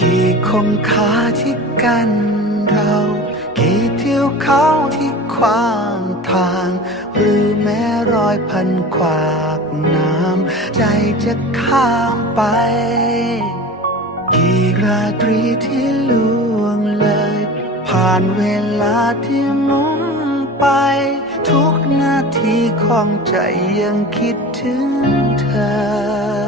กี่คงคาที่กันเรา กี่เที่ยวเขาที่ขวางทาง หรือแม้รอยพันขวากน้ำ ใจจะข้ามไป กี่ราตรีที่ล่วงเลย ผ่านเวลาที่มุนไป ทุกนาทีของใจยังคิดถึงเธอ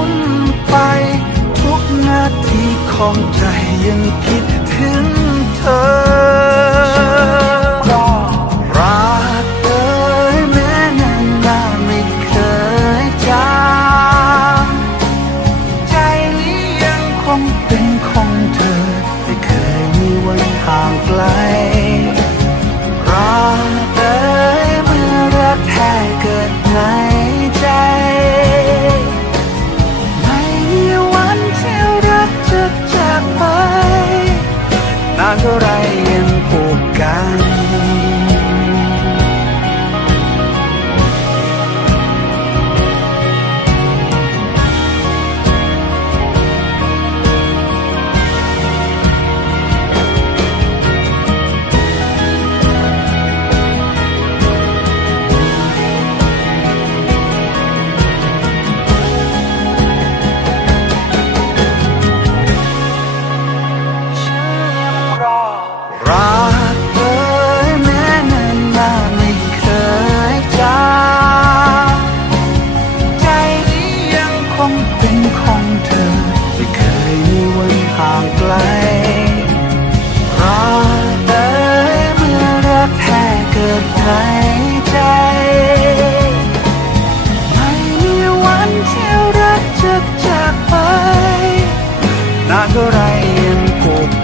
ของใจยังคิดถึงเธอ รักเอ่ยแม้นานนาไม่เคยจางใจนี้ยังคงเป็นของเธอ ไม่เคยมีวันห่างไกล ไรยังผูกกัน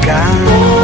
ผู